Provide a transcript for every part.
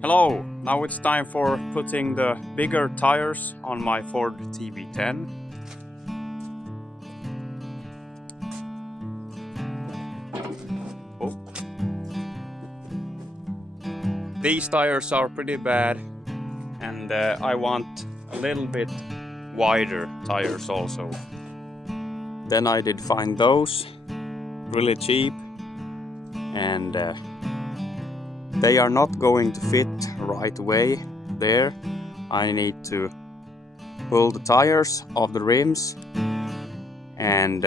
Hello, now it's time for putting the bigger tires on my Ford TW10. Oh. These tires are pretty bad and I want a little bit wider tires also. Then I did find those really cheap and they are not going to fit right away there. I need to pull the tires off the rims and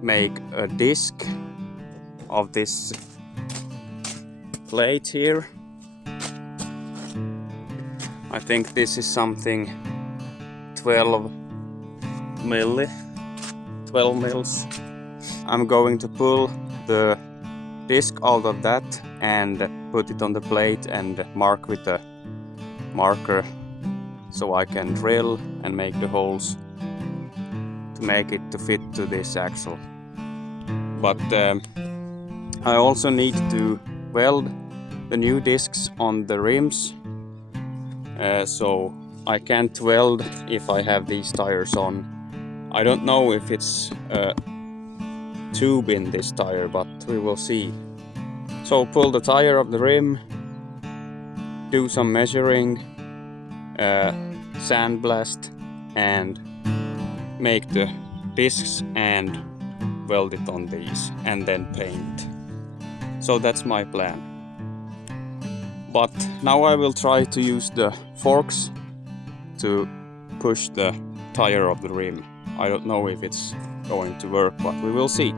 make a disc of this plate here. I think this is something 12 mils. I'm going to pull the disc out of that and put it on the plate and mark with a marker so I can drill and make the holes to make it to fit to this axle. But I also need to weld the new discs on the rims, so I can't weld if I have these tires on. I don't know if it's tube in this tire, but we will see. So pull the tire of the rim, do some measuring, sandblast and make the discs and weld it on these and then paint. So that's my plan. But now I will try to use the forks to push the tire of the rim. I don't know if it's going to work, but we will see.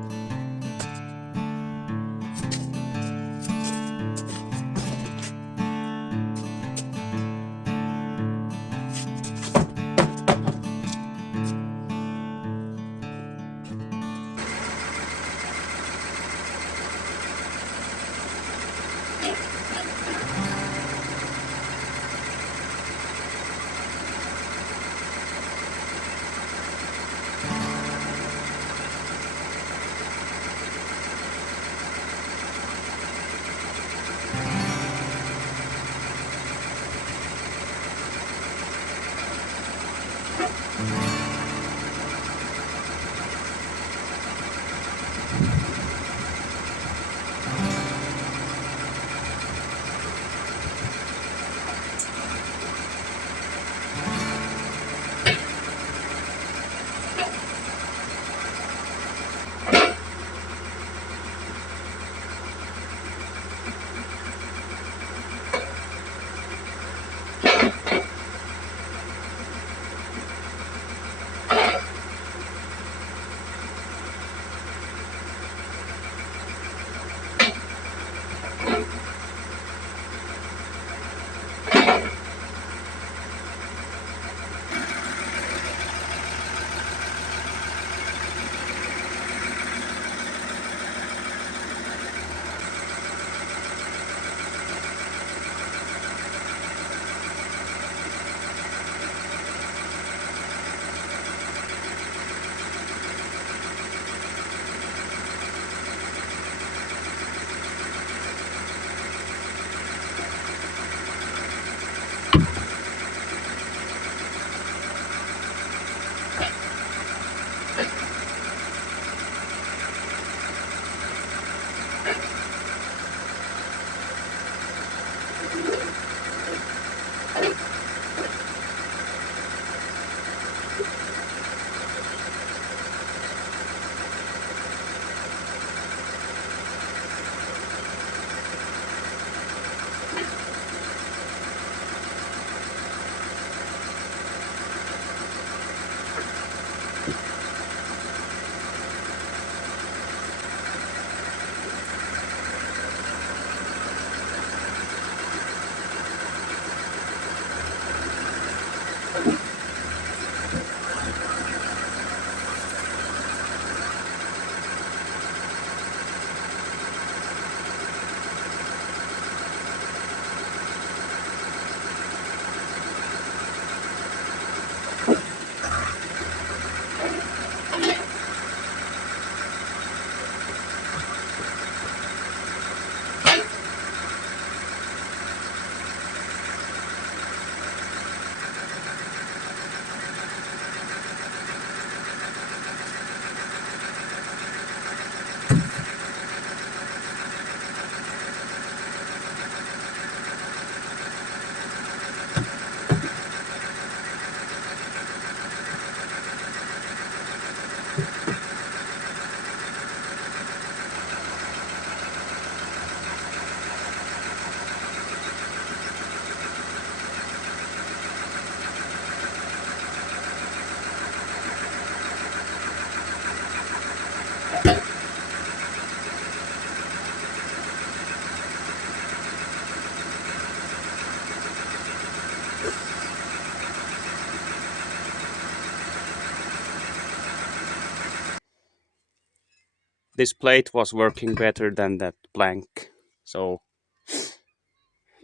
this plate was working better than that blank. So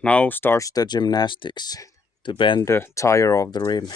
now starts the gymnastics to bend the tire of the rim.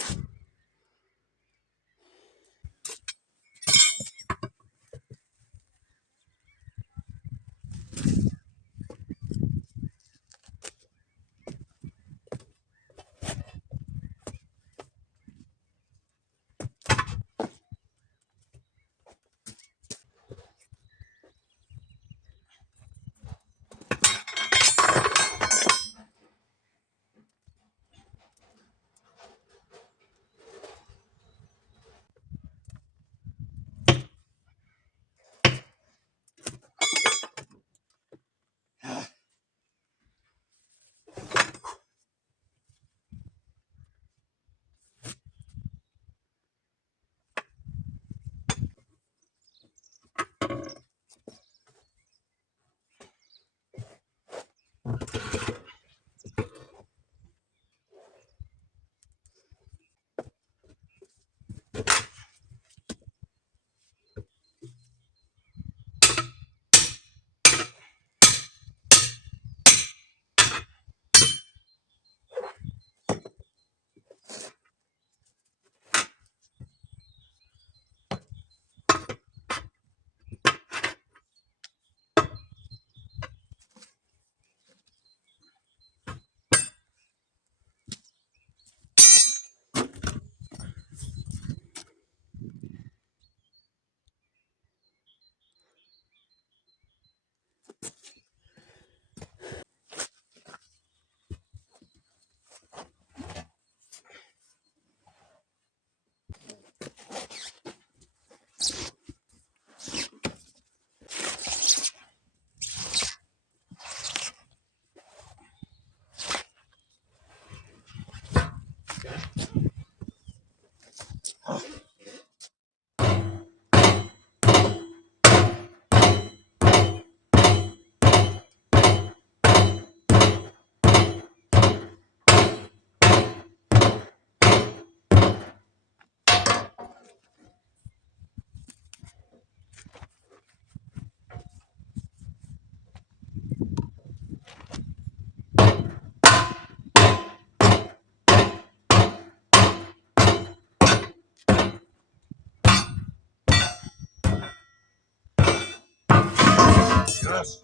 Yes.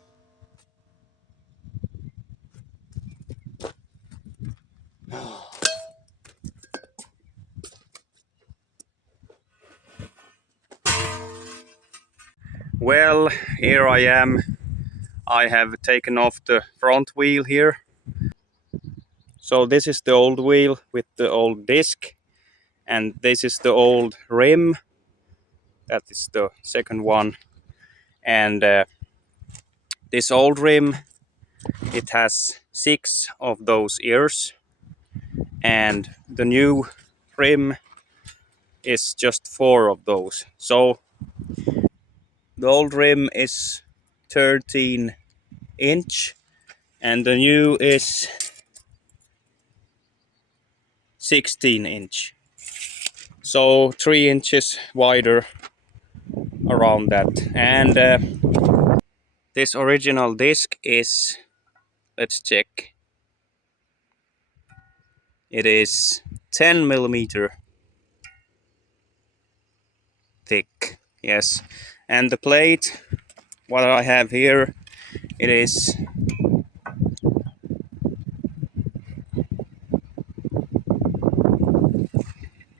Well, here I am. I have taken off the front wheel here. So this is the old wheel with the old disc, and this is the old rim. That is the second one. And this old rim, it has 6 of those ears, and the new rim is just 4 of those. So the old rim is 13-inch and the new is 16-inch. So 3 inches wider around that. And this original disc is, let's check, it is 10 millimeter thick. Yes. And the plate, what I have here, it is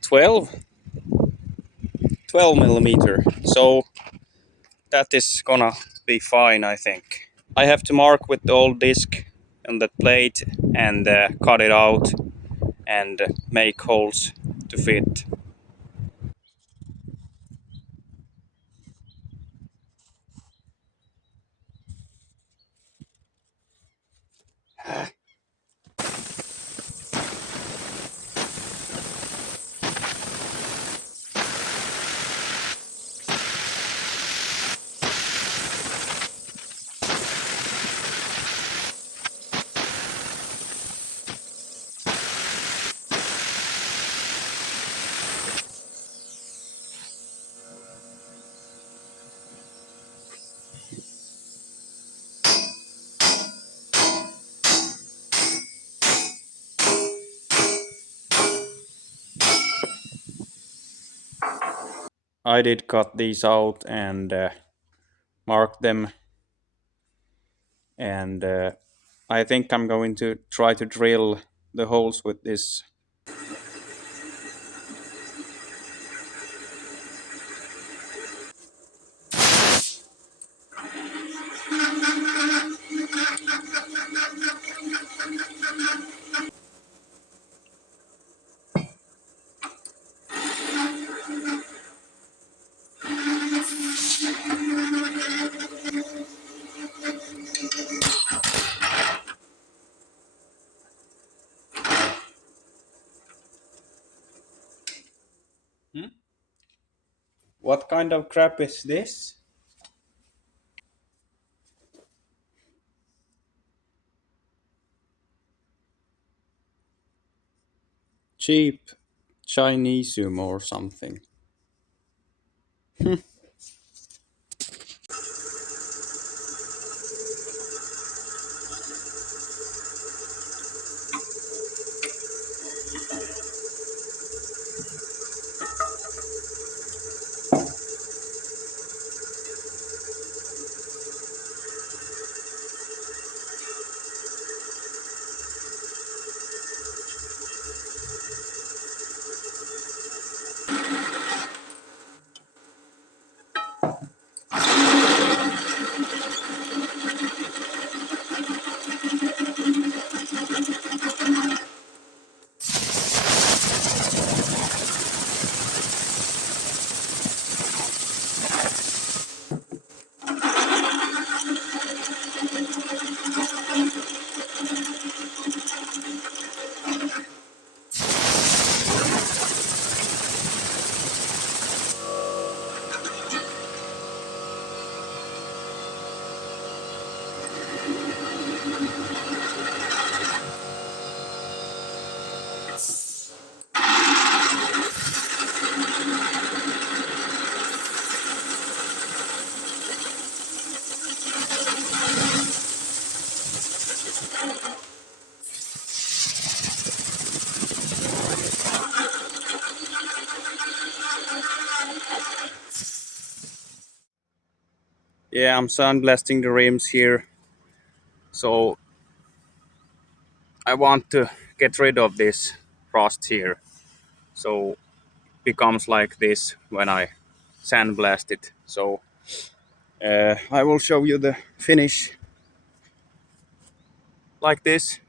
12 millimeter. So that is gonna be fine, I think. I have to mark with the old disc on that plate and cut it out and make holes to fit. I did cut these out and mark them, and I think I'm going to try to drill the holes with this. What kind of crap is this? Cheap Chinesum or something. Yeah, I'm sandblasting the rims here. So I want to get rid of this frost here. So becomes like this when I sandblast it. So I will show you the finish like this.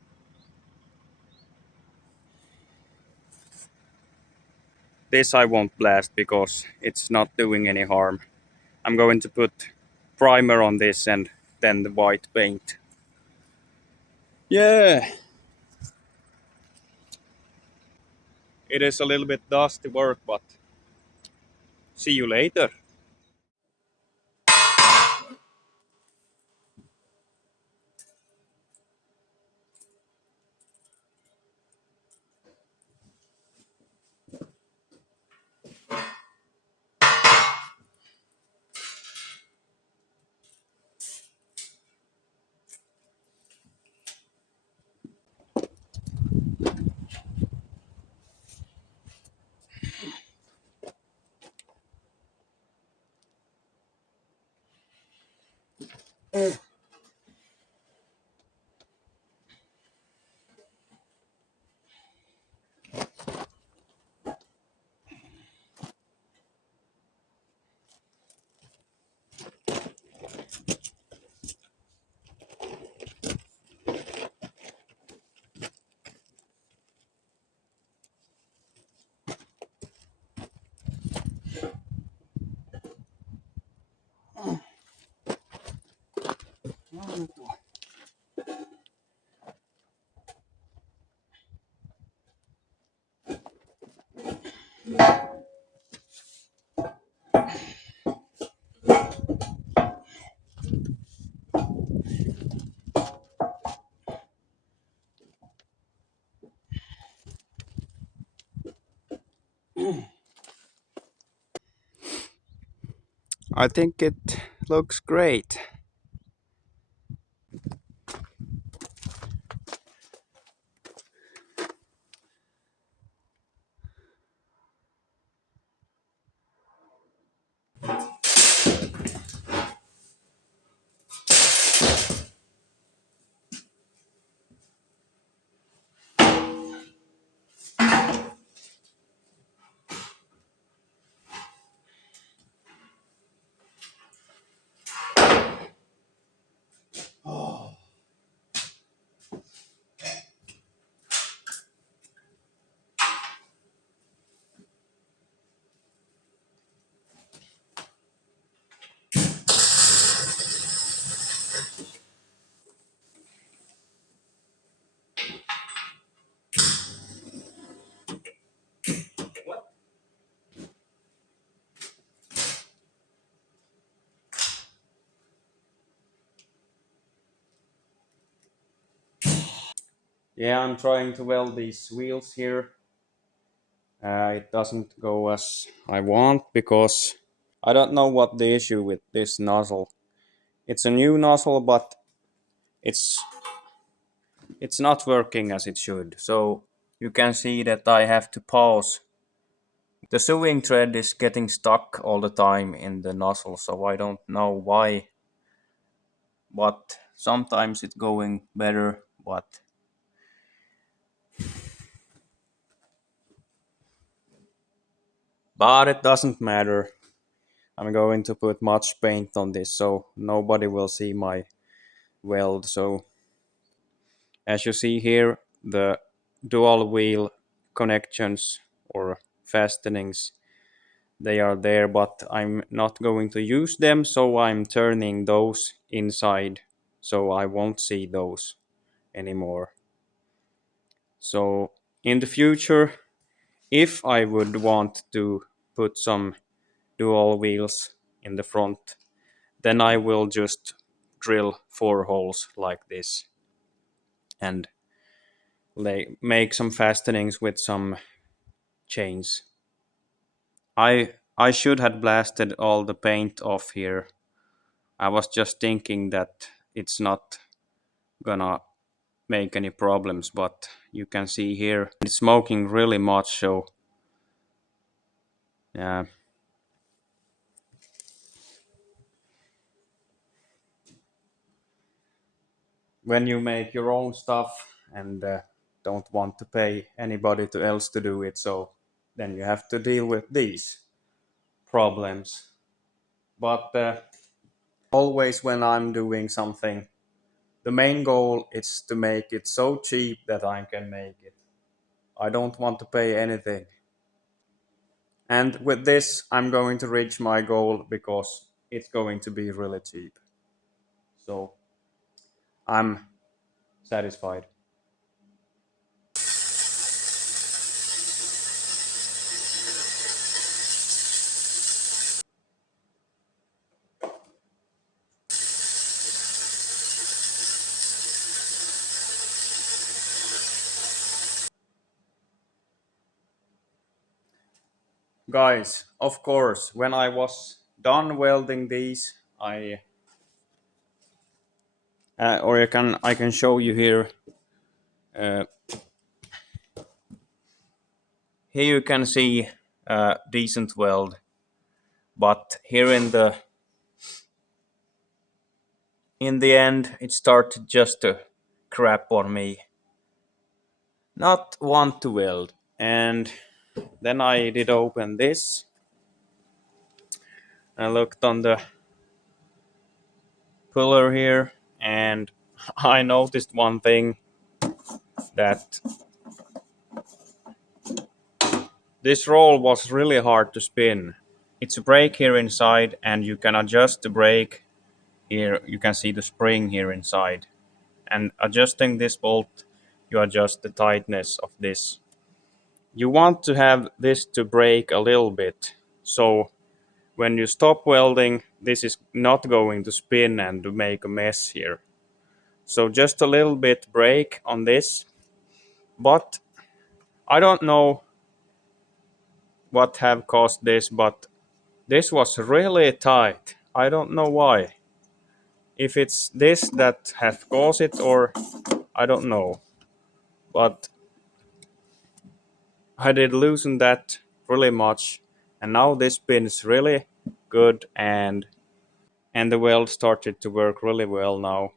This I won't blast because it's not doing any harm. I'm going to put primer on this and then the white paint. Yeah, it is a little bit dusty work, but see you later. I think it looks great. Yeah, I'm trying to weld these wheels here. It doesn't go as I want because I don't know what the issue with this nozzle. It's a new nozzle, but it's it's not working as it should. So you can see that I have to pause. The sewing thread is getting stuck all the time in the nozzle, so I don't know why. But sometimes it's going better, but it doesn't matter. I'm going to put much paint on this so nobody will see my weld. So as you see here, the dual wheel connections or fastenings, they are there, but I'm not going to use them, so I'm turning those inside so I won't see those anymore. So in the future, if I would want to put some dual wheels in the front, then I will just drill 4 holes like this and make some fastenings with some chains. I should have blasted all the paint off here. I was just thinking that it's not gonna make any problems, but you can see here it's smoking really much, so yeah. When you make your own stuff and don't want to pay anybody to else to do it, so then you have to deal with these problems. But always when I'm doing something, the main goal is to make it so cheap that I can make it. I don't want to pay anything. And with this, I'm going to reach my goal because it's going to be really cheap. So I'm satisfied. Guys, of course, when I was done welding these, or I can show you here. Uh, Here you can see a decent weld, but here in the end it started just to crap on me. Not want to weld, and then I did open this. I looked on the puller here, and I noticed one thing, that this roll was really hard to spin. It's a brake here inside, and you can adjust the brake here. You can see the spring here inside, and adjusting this bolt, you adjust the tightness of this. You want to have this to break a little bit, so when you stop welding, this is not going to spin and to make a mess here. So just a little bit break on this, but I don't know what have caused this, but this was really tight. I don't know why. If it's this that have caused it, or I don't know. But I did loosen that really much, and now this spins really good, and the weld started to work really well now.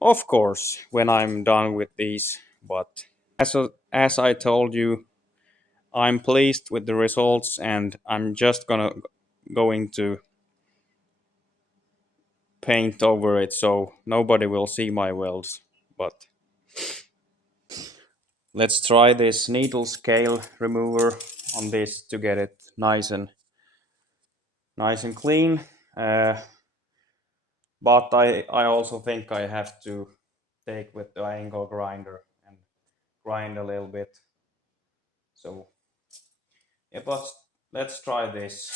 Of course, when I'm done with these, but as I told you, I'm pleased with the results, and I'm just going to paint over it so nobody will see my welds. But let's try this needle scale remover on this to get it nice and clean. Uh, but I also think I have to take with the angle grinder and grind a little bit. So yeah, but let's try this.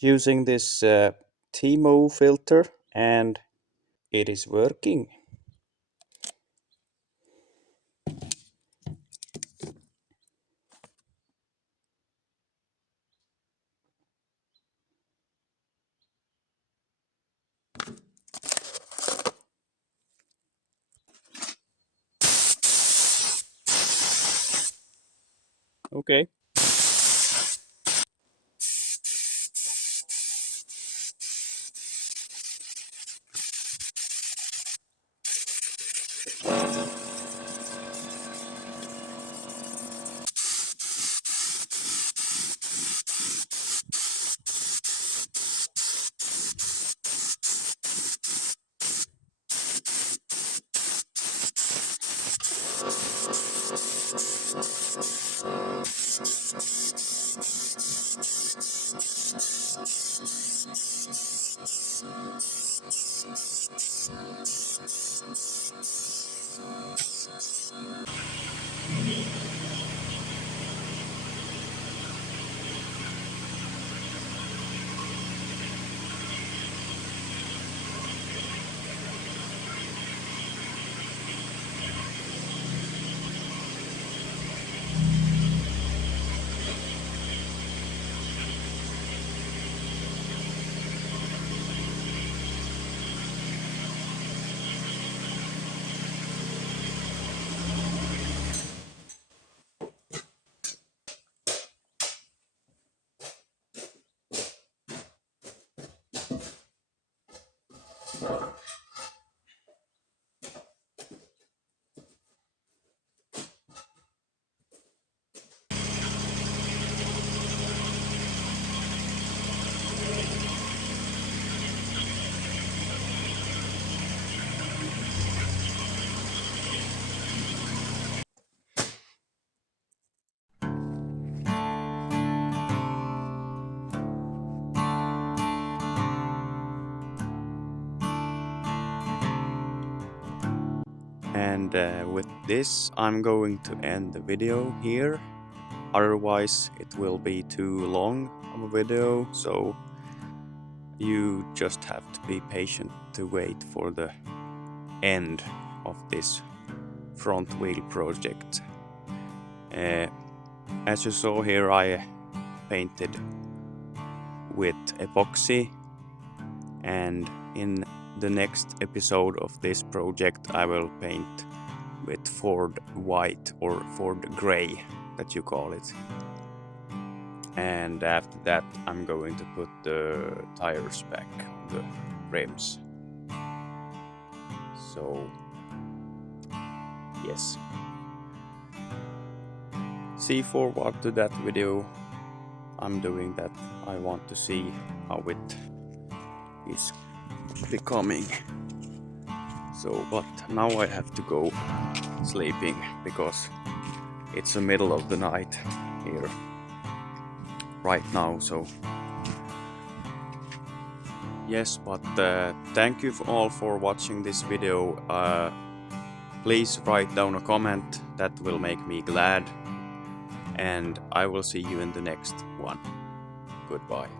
using this TMO filter, and it is working. Okay. And with this, I'm going to end the video here. Otherwise, it will be too long of a video, so you just have to be patient to wait for the end of this front wheel project. As you saw here, I painted with epoxy, and in the next episode of this project I will paint with FORD white, or FORD grey that you call it. And after that I'm going to put the tires back on the rims. So yes, see forward to that video. I'm doing that. I want to see how it is becoming. So, but now I have to go sleeping because it's the middle of the night here right now. So yes, but thank you all for watching this video. Please write down a comment, that will make me glad, and I will see you in the next one. Goodbye.